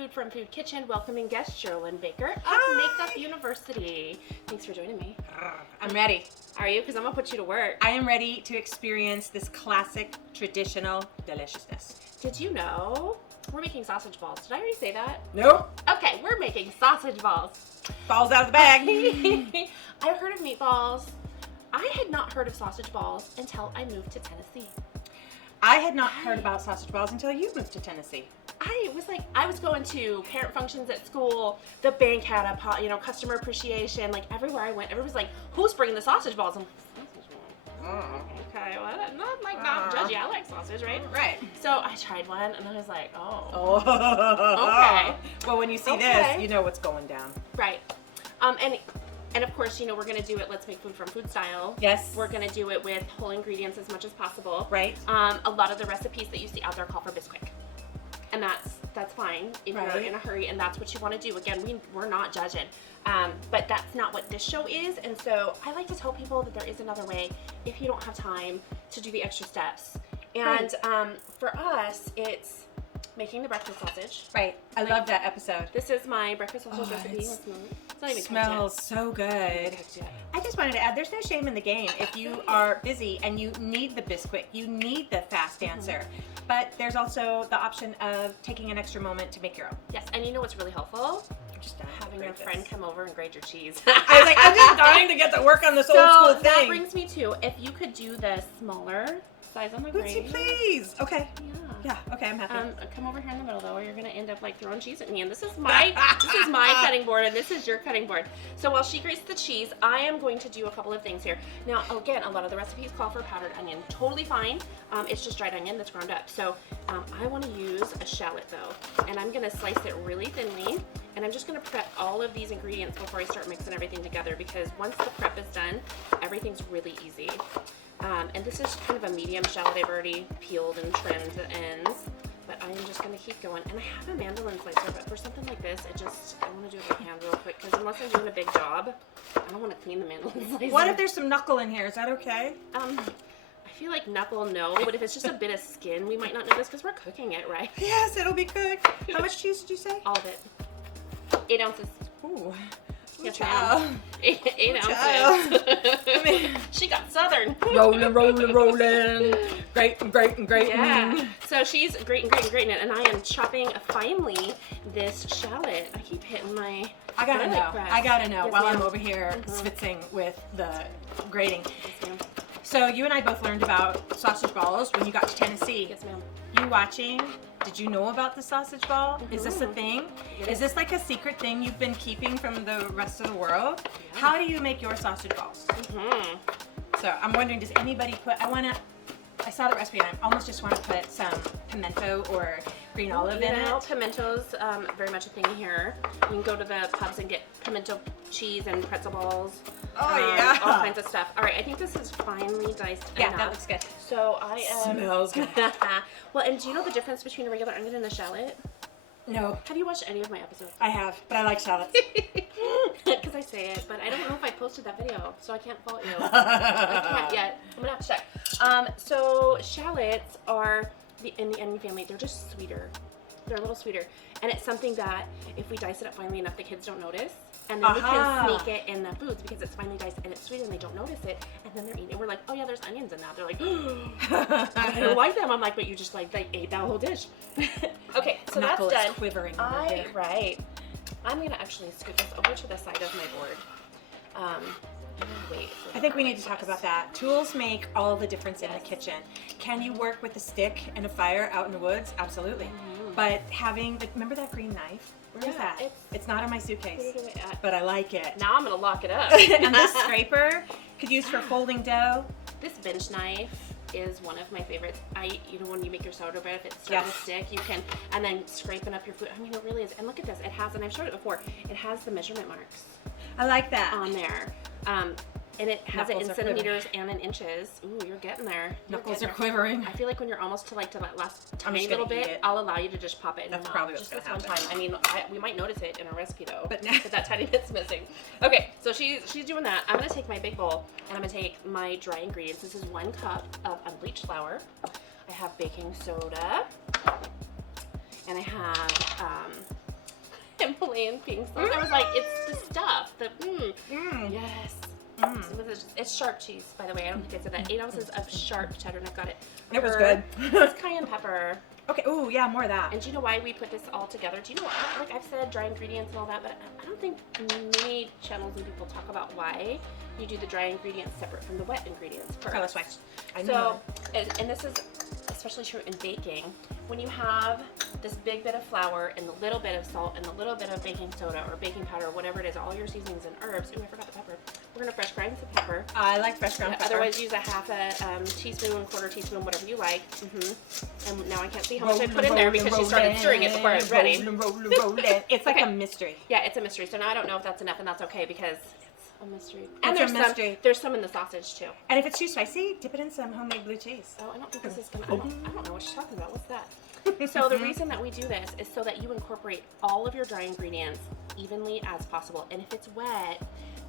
Food from Food Kitchen, welcoming guest Cherelynn Baker of Makeup University. Thanks for joining me. I'm ready. Are you? Because I'm going to put you to work. I am ready to experience this classic, traditional deliciousness. Did you know we're making sausage balls? Did I already say that? Nope. Okay, we're making sausage balls. Balls out of the bag. I've heard of meatballs. I had not heard of sausage balls until I moved to Tennessee. I had not heard about sausage balls until you moved to Tennessee. I was going to parent functions at school. The bank had a customer appreciation. Like everywhere I went, everybody's like, "Who's bringing the sausage balls?" I'm like, sausage balls. Okay, well, not judgy. I like sausage, right? Right. So I tried one, and I was like, Oh. Okay. Well, when you see this, you know what's going down. Right. And of course, we're going to do it, let's make food from food style. Yes. We're going to do it with whole ingredients as much as possible. Right. A lot of the recipes that you see out there call for bisquick. And that's fine if you're in a hurry and that's what you want to do. Again, we're not judging. But that's not what this show is. And so I like to tell people that there is another way if you don't have time to do the extra steps. And for us, it's making the breakfast sausage. Right. I love that episode. This is my breakfast sausage recipe. It's not even smells so good. I just wanted to add, there's no shame in the game. If you are busy and you need the bisquick, you need the fast answer. But there's also the option of taking an extra moment to make your own. Yes, and you know what's really helpful? Just having a friend come over and grate your cheese. I was like, I'm just dying to get to work on this old school thing. That brings me to, if you could do the smaller size on the grating. Please. Okay. Yeah. Okay, I'm happy. Come over here in the middle though, or you're gonna end up like throwing cheese at me. And this is my cutting board, and this is your cutting board. So while she grates the cheese, I am going to do a couple of things here. Now, again, a lot of the recipes call for powdered onion. Totally fine. It's just dried onion that's ground up. So I want to use a shallot though, and I'm gonna slice it really thinly. And I'm just gonna prep all of these ingredients before I start mixing everything together, because once the prep is done, everything's really easy. And this is kind of a medium shallot. I've already peeled and trimmed the ends, but I'm just going to keep going. And I have a mandolin slicer, but for something like this, I want to do it by hand real quick, because unless I'm doing a big job, I don't want to clean the mandolin slicer. What if there's some knuckle in here? Is that okay? I feel like knuckle, no, but if it's just a bit of skin, we might not notice because we're cooking it, right? Yes, it'll be cooked. How much cheese did you say? All of it. 8 ounces. Ooh. Yes, ma'am. 8 ounces. She got southern. Rolling. Grating. Yeah. So she's grating it, and I am chopping finely this shallot. I keep hitting my. I gotta know Yes, while ma'am. I'm over here schwitzing with the grating. Yes, ma'am. So you and I both learned about sausage balls when you got to Tennessee. Yes, ma'am. You watching? Did you know about the sausage ball? Is this a thing? Is this like a secret thing you've been keeping from the rest of the world? Yeah. How do you make your sausage balls? So I'm wondering, does anybody put, I saw the recipe and I almost just want to put some pimento or green olive in it. Pimento's very much a thing here. You can go to the pubs and get pimento cheese and pretzel balls. Oh yeah. All kinds of stuff. All right, I think this is finely diced enough. That looks good. So I am. Smells good. Well, and do you know the difference between a regular onion and a shallot? No. Have you watched any of my episodes? I have, but I like shallots. Because I say it, but I don't know if I posted that video, so I can't fault you. I can't yet. I'm gonna have to check. So shallots are in the onion family. They're just sweeter. They're a little sweeter, and it's something that if we dice it up finely enough, the kids don't notice. And then we can sneak it in the foods because it's finely diced and it's sweet and they don't notice it. And then they're eating it. We're like, oh yeah, there's onions in that. They're like, I don't like them. I'm like, but you just they ate that whole dish. Okay, so Knuckle that's done. is quivering over here. Right. I'm going to actually scoot this over to the side of my board. Wait. I think we need to talk about that. Tools make all the difference in the kitchen. Can you work with a stick and a fire out in the woods? Absolutely. But remember that green knife? Where is that? It's not in my suitcase, but I like it. Now I'm going to lock it up. And this scraper could use for folding dough. This bench knife is one of my favorites. When you make your sourdough bread, if it's starting to stick, you can, and then scraping up your food. I mean, it really is. And look at this. It has, and I've showed it before, it has the measurement marks. I like that. On there. And it has it in centimeters and in inches. Ooh, you're getting there. Knuckles are quivering. I feel like when you're almost to that last tiny little bit, I'll allow you to just pop it in. That's probably what's just going to this happen. one time. I mean, we might notice it in a recipe though, but that tiny bit's missing. Okay, so she's doing that. I'm gonna take my big bowl and I'm gonna take my dry ingredients. This is 1 cup of unbleached flour. I have baking soda, and I have Himalayan pink sauce. I was like, it's the stuff. Yes. It's sharp cheese, by the way. I don't think I said that. 8 ounces of sharp cheddar, and I've got it. It was good. It's cayenne pepper. Okay. Oh yeah, more of that. And do you know why we put this all together? Do you know, like I've said, dry ingredients and all that, but I don't think many channels and people talk about why you do the dry ingredients separate from the wet ingredients first. Oh, that's why. I So, know. and this is especially true in baking. When you have this big bit of flour and a little bit of salt and a little bit of baking soda or baking powder or whatever it is, all your seasonings and herbs. Ooh, I forgot the pepper. We're gonna fresh grind some pepper. I like fresh ground pepper. Otherwise, use a half a teaspoon, quarter teaspoon, whatever you like. And now I can't see how much I put in there because she started stirring it before I was ready. It's like a mystery. Yeah, it's a mystery. So now I don't know if that's enough, and that's okay because it's a mystery. And It's a mystery. there's some in the sausage too. And if it's too spicy, dip it in some homemade blue cheese. Oh, I don't think this is gonna. I don't know what she's talking about. What's that? So the reason that we do this is so that you incorporate all of your dry ingredients evenly as possible. And if it's wet,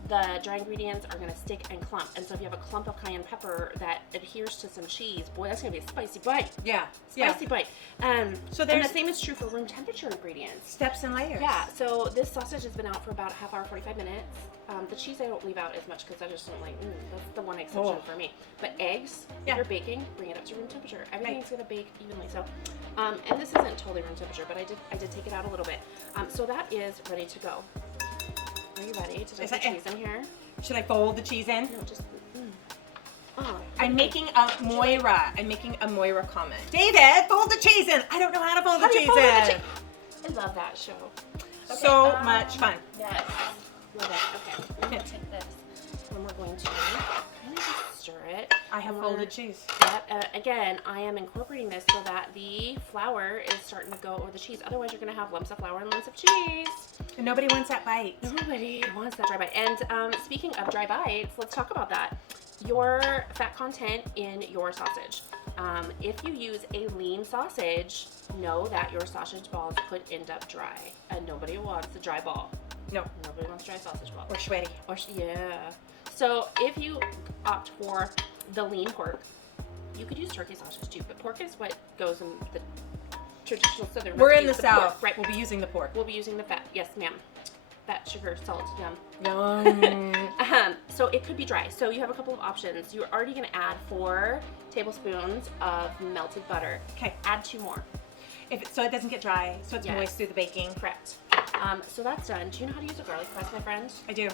the dry ingredients are gonna stick and clump. And so if you have a clump of cayenne pepper that adheres to some cheese, boy, that's gonna be a spicy bite. Yeah. Spicy bite. So And there's the same is true for room temperature ingredients. steps and layers. Yeah, so this sausage has been out for about a half hour, 45 minutes. The cheese I don't leave out as much because I just don't like, that's the one exception for me. But eggs, if you're baking, bring it up to room temperature. Everything's gonna bake evenly. So, and this isn't totally room temperature, but I did take it out a little bit. So that is ready to go. Are you ready to dip the cheese in here? Should I fold the cheese in? No, just, Oh, I'm making a Moira comment. David, fold the cheese in. I don't know how to fold the cheese in. I love that show. Okay, So much fun. Yes. Love it. Okay, I'm going to take this and we're going to kind of just stir it. I have folded cheese. Again, I am incorporating this so that the flour is starting to go over the cheese. Otherwise, you're going to have lumps of flour and lumps of cheese. And nobody wants that bite. Nobody wants that dry bite. And speaking of dry bites, let's talk about that. Your fat content in your sausage. If you use a lean sausage, know that your sausage balls could end up dry. And nobody wants a dry ball. No. Nobody wants dry sausage balls. Or sweaty. Yeah. So if you opt for the lean pork, you could use turkey sausage too, but pork is what goes in the traditional southern We're in the recipe, South. pork, right? We'll be using the pork. We'll be using the fat. Yes, ma'am. Fat, sugar, salt, yum. Yum. So it could be dry. So you have a couple of options. You're already going to add 4 tablespoons of melted butter. Okay. Add 2 more. So it doesn't get dry, so it's moist through the baking. Correct. So that's done. Do you know how to use a garlic press, my friend? I do.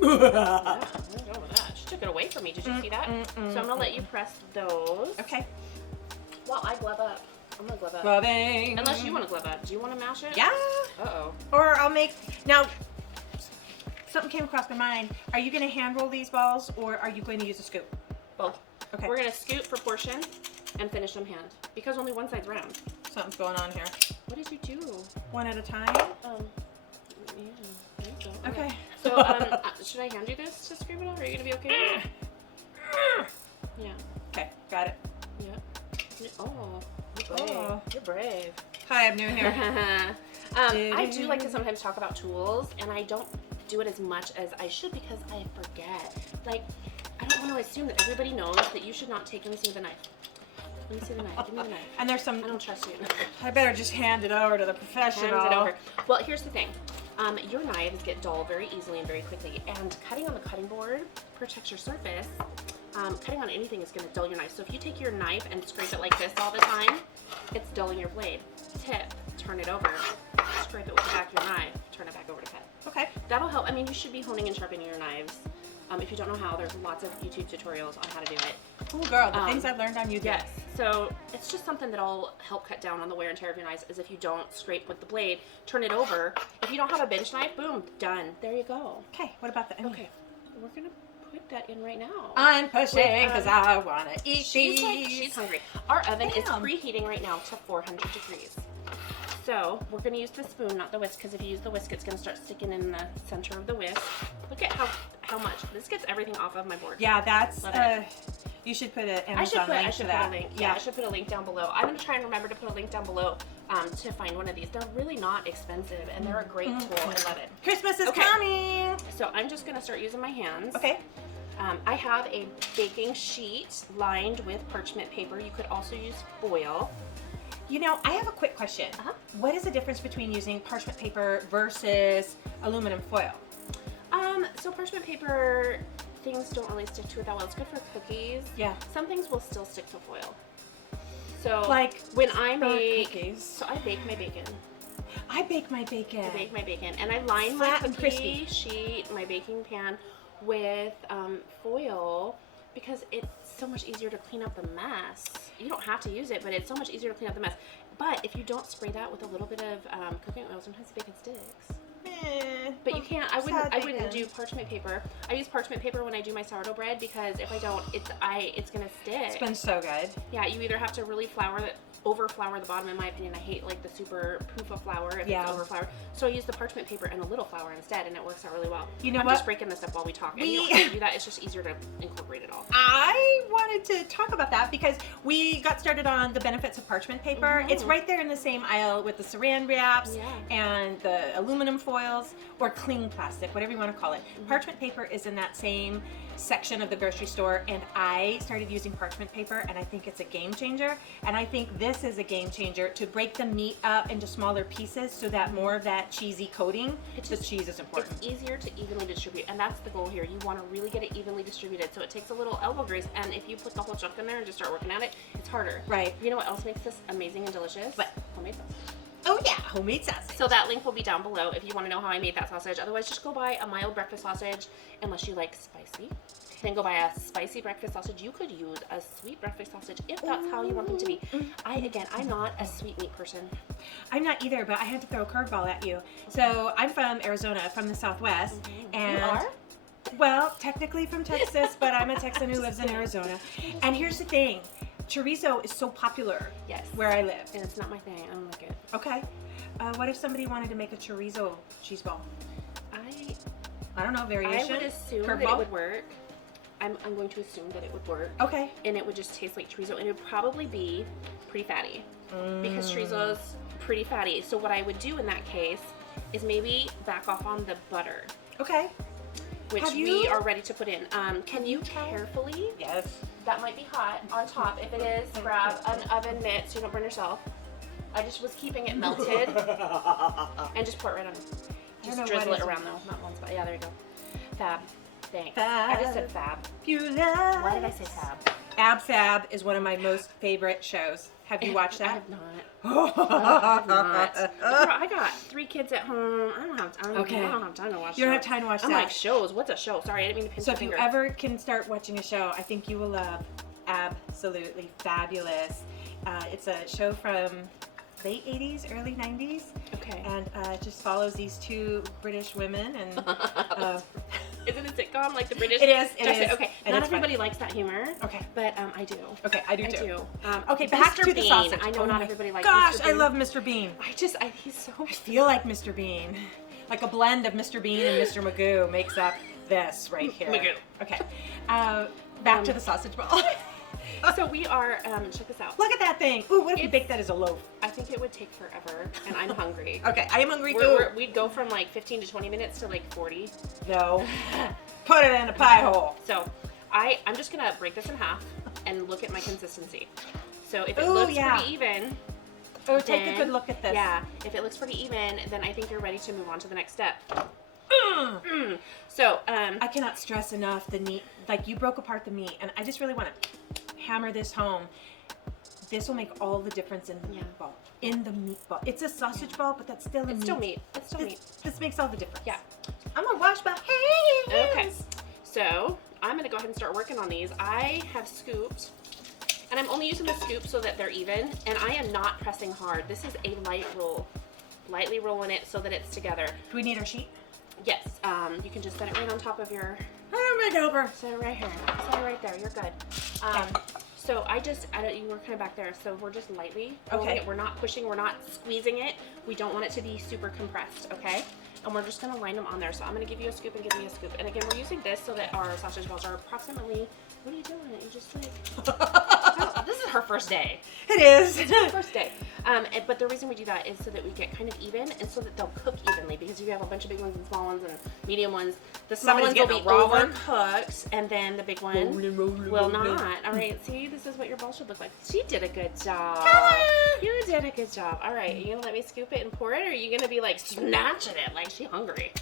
Yeah, she took it away from me. Did you see that? So I'm going to let you press those. Okay. While I glove up. I'm going to glove up. Gloving. Unless you want to glove up. Do you want to mash it? Yeah. Uh-oh. Or I'll make, now, something came across my mind. Are you going to hand roll these balls or are you going to use a scoop? Both. Okay. We're going to scoop for portion and finish them hand. Because only one side's round. Something's going on here. What did you do? One at a time? Yeah, I think so. Okay. So, should I hand you this to scoop it all? Are you going to be okay with it? Yeah. Okay, got it. Yeah. Oh, you're brave. Oh. You're brave. Hi, I'm new here. I do like to sometimes talk about tools, and I don't do it as much as I should because I forget. Like, I don't want to assume that everybody knows that you should not take. Let me see the knife. Let me see the knife. Give me the knife. And there's some. I don't trust you. I better just hand it over to the professional. Hand it over. Well, here's the thing. Your knives get dull very easily and very quickly, and cutting on the cutting board protects your surface. Cutting on anything is going to dull your knife. So if you take your knife and scrape it like this all the time, it's dulling your blade. Tip, turn it over, scrape it with the back of your knife, turn it back over to cut. Okay. That'll help. I mean, you should be honing and sharpening your knives. If you don't know how, there's lots of YouTube tutorials on how to do it. Cool girl, the things I've learned on YouTube. Yes. So it's just something that'll help cut down on the wear and tear of your knives is if you don't scrape with the blade, turn it over. If you don't have a bench knife, boom, done. There you go. Okay, what about the onion? Okay. We're going to put that in right now. I'm pushing because I want to eat She's these. hungry. Our oven is preheating right now to 400 degrees. So we're going to use the spoon, not the whisk, because if you use the whisk, it's going to start sticking in the center of the whisk. Look at how much. This gets everything off of my board. Yeah, that's, you should put an Amazon link to that. Put a link. Yeah, I should put a link down below. I'm going to try and remember to put a link down below to find one of these. They're really not expensive, and they're a great tool. I love it. Christmas is coming. So I'm just going to start using my hands. Okay. I have a baking sheet lined with parchment paper. You could also use foil. You know, I have a quick question. What is the difference between using parchment paper versus aluminum foil? So parchment paper, things don't really stick to it that well. It's good for cookies. Yeah. Some things will still stick to foil. So Like when I make cookies. So I bake my bacon. I bake my bacon. I bake my bacon, and I line my Flat and cookie crispy. sheet, my baking pan, with foil because it's so much easier to clean up the mess. You don't have to use it, but it's so much easier to clean up the mess. But if you don't spray that with a little bit of cooking oil, sometimes the bacon sticks. But you can't. I wouldn't do parchment paper. I use parchment paper when I do my sourdough bread because if I don't, it's gonna stick. It's been so good. Yeah, you either have to really over flour the bottom. In my opinion, I hate like the super poofa flour if it's over flour. So I use the parchment paper and a little flour instead, and it works out really well. You know I'm what? just breaking this up while we talk, and you don't have to do that. It's just easier to incorporate it all. I wanted to talk about that because we got started on the benefits of parchment paper. It's right there in the same aisle with the saran wraps and the aluminum foils or cling plastic, whatever you want to call it. Parchment paper is in that same section of the grocery store, and I started using parchment paper, and I think it's a game changer. And I think this is a game changer to break the meat up into smaller pieces so that more of that cheesy coating, the cheese is important. It's easier to evenly distribute, and that's the goal here. You want to really get it evenly distributed, so it takes a little elbow grease, and if you put the whole chunk in there and just start working at it, it's harder. Right. You know what else makes this amazing and delicious? What? Homemade sausage. Oh yeah, homemade sausage. So that link will be down below if you want to know how I made that sausage. Otherwise, just go buy a mild breakfast sausage, unless you like spicy. Then go buy a spicy breakfast sausage. You could use a sweet breakfast sausage if that's how you want them to be. I'm not a sweet meat person. I'm not either, but I had to throw a curveball at you. So I'm from Arizona, from the Southwest. And You are? well, technically from Texas, but I'm a Texan who lives in Arizona. And here's the thing. Chorizo is so popular where I live. And it's not my thing. I don't like it. Okay. What if somebody wanted to make a chorizo cheese ball? I don't know, variation? I would assume that it would work. I'm going to assume that it would work. Okay. And it would just taste like chorizo, and it would probably be pretty fatty because chorizo's pretty fatty. So what I would do in that case is maybe back off on the butter. Okay. Which we are ready to put in. Can you carefully? Yes. That might be hot on top. If it is, grab an oven mitt so you don't burn yourself. I just was keeping it melted and just pour it right on. Just drizzle it around though, not one spot. Yeah, there you go. Fab. Thanks. Fab. I just said fab. Fabulous. Why did I say fab? Ab Fab is one of my most favorite shows. Have you watched that? I have not. I have not. Girl, I got 3 kids at home. I don't have time to watch You don't have time to watch I'm that. like, shows? What's a show? Sorry, I didn't mean to pinch So your if you finger. ever can start watching a show, I think you will love Absolutely Fabulous. It's a show from late 80s, early 90s. Okay. And it just follows these 2 British women. And Is it a sitcom like the British? It is. It is. Okay. And Not it's everybody likes that humor. Okay. But I do. Okay, I do I too. do. Okay, back Mr. to the Bean. sausage. I know not everybody likes Gosh, Mr. I Bean. love Mr. Bean. He's so. I feel like Mr. Bean. Like a blend of Mr. Bean and Mr. Magoo makes up this right here. Magoo. Okay. Back to the sausage ball. So we are, check this out. Look at that thing. Ooh, what if you bake that as a loaf? I think it would take forever, and I'm hungry. Okay, I am hungry too. We'd go from like 15 to 20 minutes to like 40. No. Put it in a pie hole. So I'm just gonna break this in half and look at my consistency. So if it looks pretty even. Oh, take a good look at this. Yeah, if it looks pretty even, then I think you're ready to move on to the next step. So, I cannot stress enough the meat. Like, you broke apart the meat, and I just really want to hammer this home. This will make all the difference in the meatball. In the meatball. It's a sausage ball, but that's still a meat. It's still meat. It's still meat. This makes all the difference. Yeah. I'm going to wash my hands. Okay. So, I'm going to go ahead and start working on these. I have scooped, and I'm only using the scoop so that they're even, and I am not pressing hard. This is a light roll. Lightly rolling it so that it's together. Do we need our sheet? Yes. You can just set it right on top of your... Oh, my helper. Set it right here. Set it right there. You're good. So you were kind of back there, so we're just lightly rolling it. We're not pushing, we're not squeezing it. We don't want it to be super compressed, okay? And we're just gonna line them on there. So I'm gonna give you a scoop and give me a scoop. And again, we're using this so that our sausage balls are approximately, what are you doing? You just like, This is her first day. It is. It's her first day. But the reason we do that is so that we get kind of even and so that they'll cook evenly, because if you have a bunch of big ones and small ones and medium ones, the small ones will be overcooked and then the big one will not. All right, see, this is what your bowl should look like. She did a good job. You did a good job. All right, are you going to let me scoop it and pour it, or are you going to be like snatching it like she's hungry?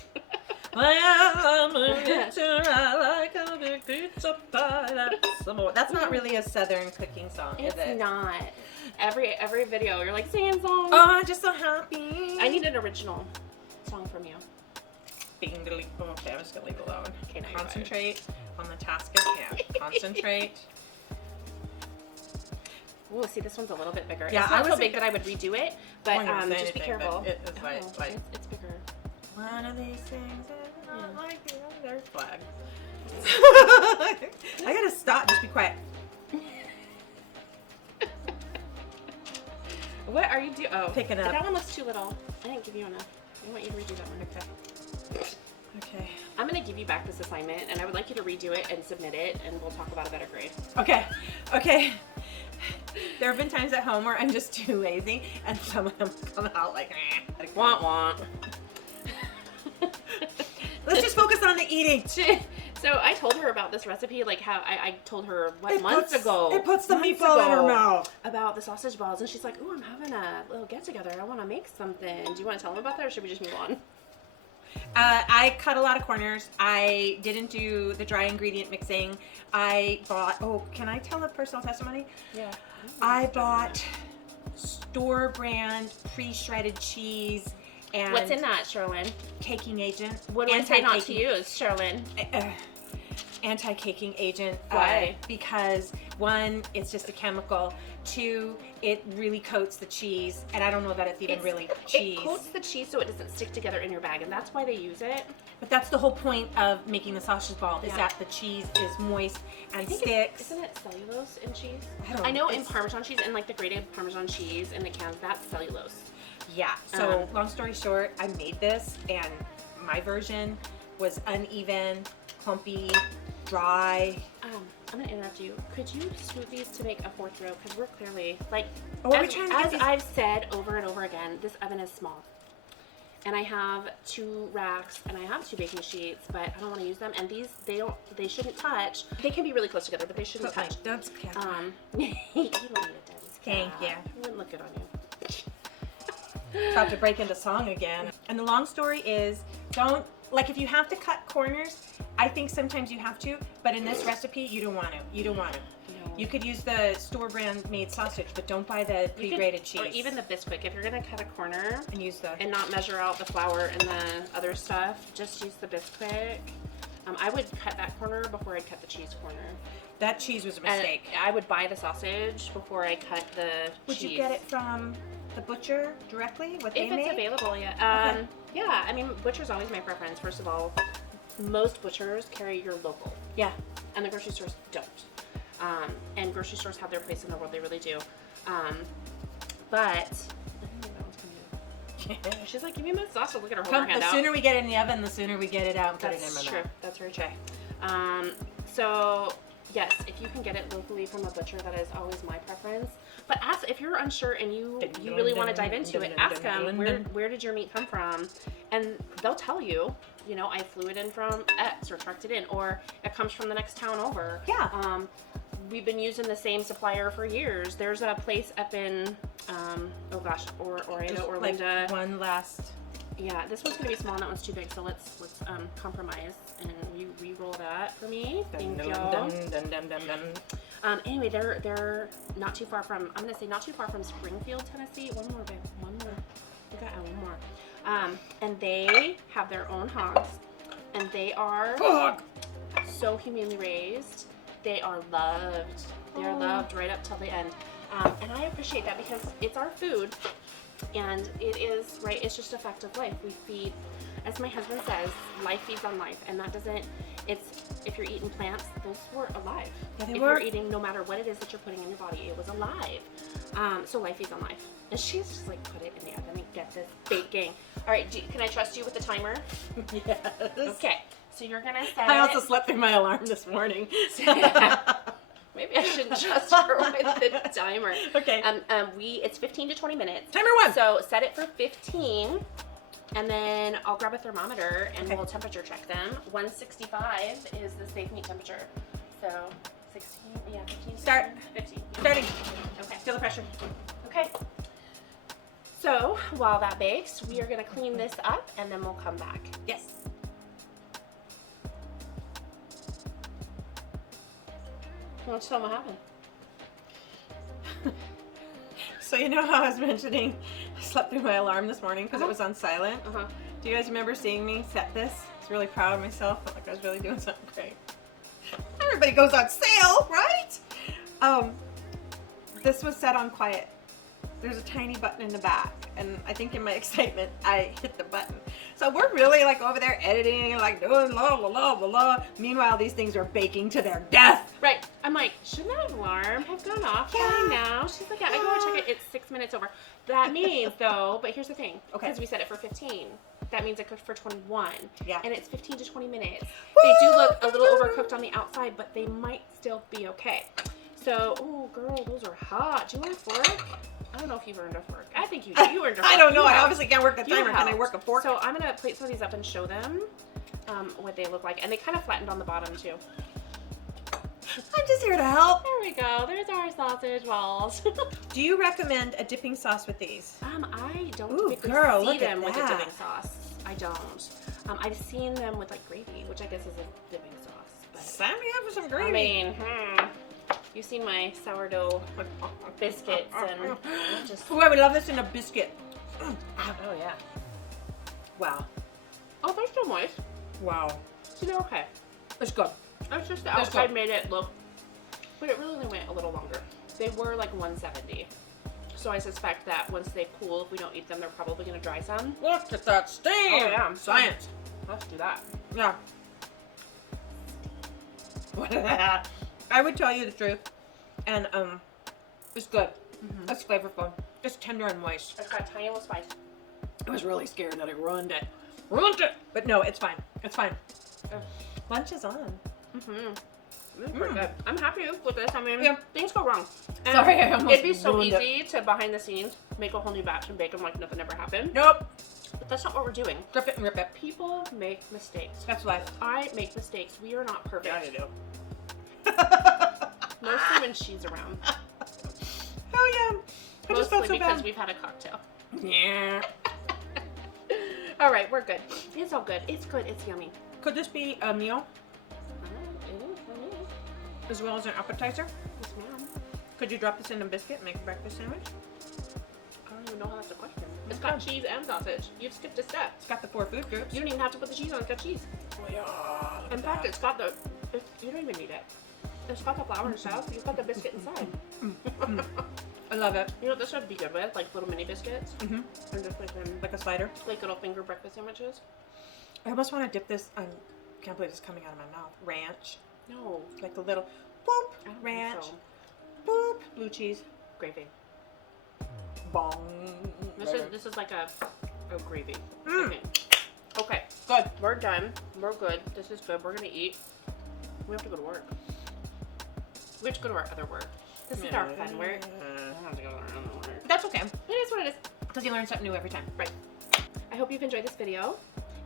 That's not really a Southern cooking song, is it? It's not. Every video, you're like singing songs. Oh, I'm just so happy. I need an original song from you. Okay, I'm just gonna leave it alone. Okay, now concentrate on the task at hand. Concentrate. Oh, see, this one's a little bit bigger. Yeah, it's not so big that I would redo it, but just be careful. It's it's bigger. One of these things is not like the other flag. I gotta stop. Just be quiet. What are you doing? Oh, picking up. That one looks too little. I didn't give you enough. I want you to redo that one. Okay. I'm gonna give you back this assignment, and I would like you to redo it and submit it, and we'll talk about a better grade. Okay. There have been times at home where I'm just too lazy, and some of them come out like, want want. Let's just focus on the eating. So I told her about this recipe, like how I told her months ago. It puts the meatball in her mouth. About the sausage balls, and she's like, "Oh, I'm having a little get together. I want to make something. Do you want to tell them about that, or should we just move on?" I cut a lot of corners. I didn't do the dry ingredient mixing. I bought. Oh, can I tell a personal testimony? Yeah. I bought store brand pre-shredded cheese. And what's in that, Cherelynn? Caking agent. What do I say not to use, Cherelynn? Anti-caking agent. Why? Because one, it's just a chemical. Two, it really coats the cheese, and I don't know that it's even really cheese. It coats the cheese so it doesn't stick together in your bag, and that's why they use it. But that's the whole point of making the sausage ball, is that the cheese is moist and sticks. Isn't it cellulose in cheese? I know in Parmesan cheese, and like the grated Parmesan cheese in the cans, that's cellulose. Yeah, so long story short, I made this, and my version was uneven, clumpy, dry. I'm gonna interrupt you. Could you scoot these to make a fourth row? Because we're clearly, like, as I've said over and over again, this oven is small. And I have 2 racks, and I have 2 baking sheets, but I don't want to use them. And these, they shouldn't touch. They can be really close together, but they shouldn't touch. Don't you don't need a daddy's Thank you. It wouldn't look good on you. About to break into song again. And the long story is, if you have to cut corners, I think sometimes you have to, but in this recipe, you don't want to. No. You could use the store brand made sausage, but don't buy the pre-grated cheese. Or even the Bisquick. If you're gonna cut a corner and not measure out the flour and the other stuff, just use the Bisquick. I would cut that corner before I'd cut the cheese corner. That cheese was a mistake. And I would buy the sausage before I cut the cheese. Would you get it from the butcher directly? If it's available, yeah. Okay. Yeah, I mean, butcher's always my preference. First of all, most butchers carry your local. Yeah. And the grocery stores don't. And grocery stores have their place in the world, they really do. But she's like, give me my sausage. Look at her holding her hand out. The sooner we get it in the oven, the sooner we get it out and put it in my mouth. That's true. That's very true. So yes, if you can get it locally from a butcher, that is always my preference. But ask if you're unsure and you really want to dive into it. Ask them where did your meat come from, and they'll tell you. You know, I flew it in from X or trucked it in, or it comes from the next town over. Yeah. We've been using the same supplier for years. There's a place up in, Orlando. Like one last. Yeah, this one's gonna be small and that one's too big, so let's compromise and you re-roll that for me. Thank you. Anyway, they're not too far from. I'm gonna say not too far from Springfield, Tennessee. One more, babe. One more. We got one more. And they have their own hogs, and they are so humanely raised. They are loved. They are loved right up till the end. And I appreciate that because it's our food, and it is, right, it's just a fact of life. We feed, as my husband says, life feeds on life, and that doesn't, if you're eating plants, those were alive. Yeah, if you're eating, no matter what it is that you're putting in your body, it was alive. So life feeds on life. And she's just like, put it in the oven and get this baking. All right, can I trust you with the timer? Yes. Okay, so you're gonna set I also slept through my alarm this morning. Maybe I shouldn't trust her with the timer. Okay. It's 15 to 20 minutes. Timer 1. So set it for 15, and then I'll grab a thermometer and Okay. we'll temperature check them. 165 is the safe meat temperature. So 16, yeah, 15. Start. 15. Starting. Okay. Feel the pressure. Okay. So while that bakes, we are gonna clean this up and then we'll come back. Yes. Let's tell them what happened. So you know how I was mentioning I slept through my alarm this morning because it was on silent? Uh-huh. Do you guys remember seeing me set this? I was really proud of myself. Felt like I was really doing something great. Everybody goes on sale, right? This was set on quiet. There's a tiny button in the back, and I think in my excitement, I hit the button. So we're really like over there editing and like doing la la la la la. Meanwhile, these things are baking to their death. Right. I'm like, shouldn't that alarm have gone off by now? She's like, yeah, I go and check it. It's 6 minutes over. That means, though, but here's the thing. Okay. Because we set it for 15. That means it cooked for 21. Yeah. And it's 15 to 20 minutes. They do look a little overcooked on the outside, but they might still be okay. So, oh, girl, those are hot. Do you want a fork? I don't know if you've earned a fork. I think you do. You earned a fork. I don't know. You I have. obviously can't work the You timer. Can I helped. work a fork? So I'm going to plate some of these up and show them what they look like. And they kind of flattened on the bottom, too. I'm just here to help. There we go. There's our sausage balls. Do you recommend a dipping sauce with these? I don't Ooh, typically girl, see look at them with a that. dipping sauce. I don't. I've seen them with like gravy, which I guess is a dipping sauce. But Sign me up for some gravy. I mean, you've seen my sourdough biscuits and just. Ooh, I would love this in a biscuit. Oh yeah. Wow. Oh, they're still moist. Wow. So they're okay. It's good. It's just the That's outside good. made it look, but it really only went a little longer. They were like 170. So I suspect that once they cool, if we don't eat them, they're probably gonna dry some. Look at that steam. Oh yeah, Science. Let's do that. Yeah. I would tell you the truth, and it's good. It's flavorful. It's tender and moist. It's got a tiny little spice. I was really scared that I ruined it. But no, it's fine. It's fine. Lunch is on. This is pretty good. I'm happy with this. I mean, Yeah. things go wrong. And Sorry, I almost it'd be so ruined it. easy to behind the scenes make a whole new batch and bake them like nothing ever happened. Nope. But that's not what we're doing. Rip it and rip it. People make mistakes. That's life. I make mistakes. We are not perfect. Yeah, you do. Mostly when she's around. Oh yeah. I just felt Mostly so because bad. we've had a cocktail. Yeah. All right, we're good. It's all good. It's good. It's yummy. Could this be a meal It is for me. as well as an appetizer? Yes, ma'am. Could you drop this in a biscuit and make a breakfast sandwich? I don't even know how that's a question. It's got cheese and sausage. You've skipped a step. It's got the 4 food groups. You don't even have to put the cheese on. It's got cheese. Oh, yeah. In fact, it's got you don't even need it. It's got the flour and stuff. You've got the biscuit inside. I love it. You know what this would be good with? Like little mini biscuits. Mm-hmm. And just like them, Like a slider. like little finger breakfast sandwiches. I almost want to dip this. I can't believe it's coming out of my mouth. Ranch. No. Like a little boop. I don't think Ranch. so. Boop. Blue cheese. Gravy. Bong. This is like a gravy. Mm. Okay. Good. We're done. We're good. This is good. We're gonna eat. We have to go to work. We have to go to our other work. This is our fun work. I don't have to go to our other work. That's okay. It is what it is. Because you learn something new every time. Right. I hope you've enjoyed this video.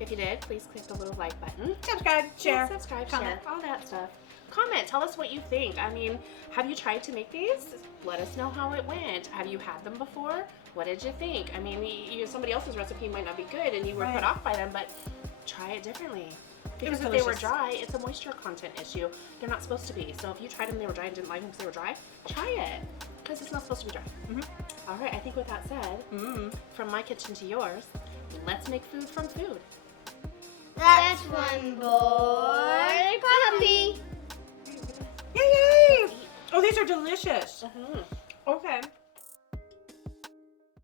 If you did, please click the little like button. Subscribe. Share. Yeah, subscribe, comment. share, all that stuff. Comment. Tell us what you think. I mean, have you tried to make these? Let us know how it went. Have you had them before? What did you think? I mean, somebody else's recipe might not be good and you were put off by them, but try it differently. Because if they were dry, it's a moisture content issue. They're not supposed to be. So if you tried them and they were dry and didn't like them because they were dry, try it. Because it's not supposed to be dry. All right, I think with that said, from my kitchen to yours, let's make food from food. That's one boy puppy. Yay! Oh, these are delicious. Mm-hmm. Okay.